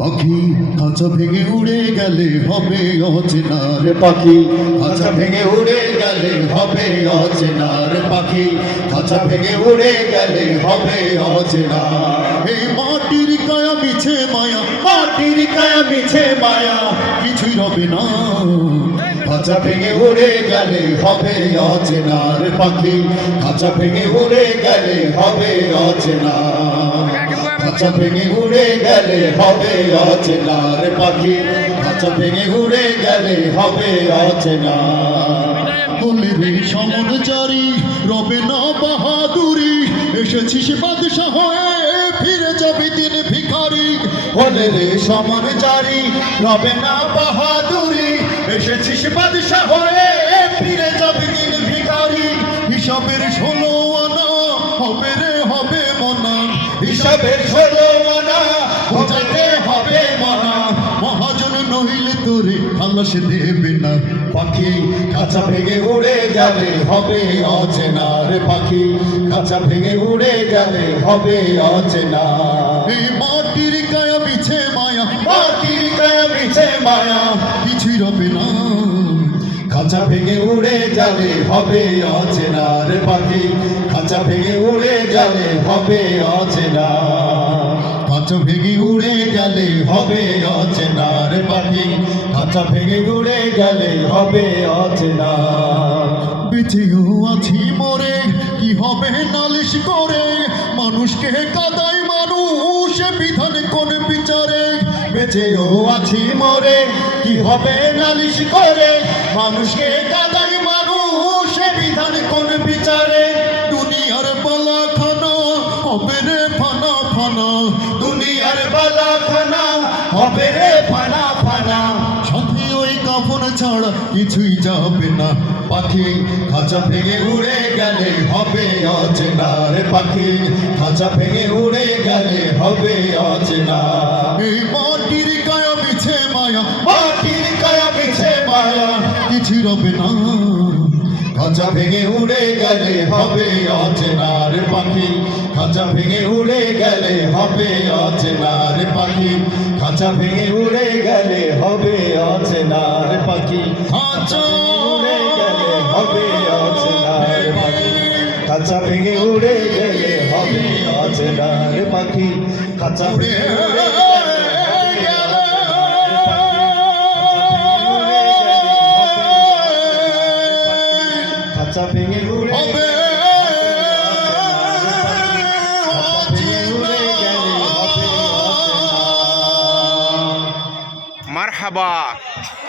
পাখি খাঁচা ভেঙে উড়ে গেলে হবে অচেনার পাখি। খাঁচা ভেঙে উড়ে গেলে হবে অচেনার পাখি। খাঁচা ভেঙে উড়ে গেলে হবে অচেনা। এই মাটির কায়া মিছে মায়া, মাটির কায়া মিছে মায়া, কিছুই রবে না। খাঁচা ভেঙে উড়ে গেলে হবে অচেনার পাখি। খাঁচা ভেঙে উড়ে গেলে হবে অচেনা। খাঁচা ভেঙে উড়ে গেলে হবে অচেনার পাখি। খাঁচা ভেঙে উড়ে গেলে হবে অচেনা বলে রে রবে না বাহাদুরি। এসেছিস বাদশাহ হয়ে, ফিরে যাবি দিন ভিখারি। বলে রে সমন রবে না বাহাদুরি। এসেছিস বাদশাহ হয়ে, ফিরে যাবি দিন ভিখারি। হিসাবের ষোলো আনা হবে রে মনা হিসাবের ষোলো আনা বোঝাতে হবে মনা। মহাজন নহিলে তোরে খালাস দেবে না। পাখি খাঁচা ভেঙে উড়ে গেলে হবে অচেনা। রে পাখি খাঁচা ভেঙে উড়ে গেলে হবে অচেনা। এই মাটির কায়া মিছে মায়া। মাটির কায়া মিছে মায়া। কিছুই রবে না। খাঁচা ভেঙে উড়ে গেলে হবে অচেনা। রে পাখি খাঁচা ভেঙে উড়ে গেলে হবে অচেনা। খাঁচা ভেঙে উড়ে গেলে হবে অচেনা। রে পাখি খাঁচা ভেঙে উড়ে গেলে হবে অচেনা। বেঁচেও আছি মরে, কি হবে নালিশ করে? মানুষকে কাদাই মানুষ বিধান কোন বিচারে? বেঁচেও আছি মরে, কি হবে নালিশ করে? মানুষকে কাদাই মানুষ বিধান কোন বিচারে? হবে রে ফানা ফানা। সাথে ওই কাফন ছাড়া কিছুই যাবে না। পাখি খাঁচা ভেঙে উড়ে গেলে হবে অচেনা। রে পাখি খাঁচা ভেঙে উড়ে গেলে হবে অচেনা। এই মাটির কায়া মিছে মায়া। মাটির কায়া মিছে মায়া। কিছু রবে না। খাঁচা ভেঙে উড়ে গেলে হবে অচেনার পাখি। খাঁচা ভেঙে উড়ে গেলে হবে অচেনার পাখি। খাঁচা ভেঙে উড়ে গেলে হবে অচেনার পাখি। খাঁচা উড়ে গেলে হবে অচেনার পাখি। খাঁচা ভেঙে উড়ে গেলে হবে অচেনার পাখি। খাঁচা ভেঙে 还不。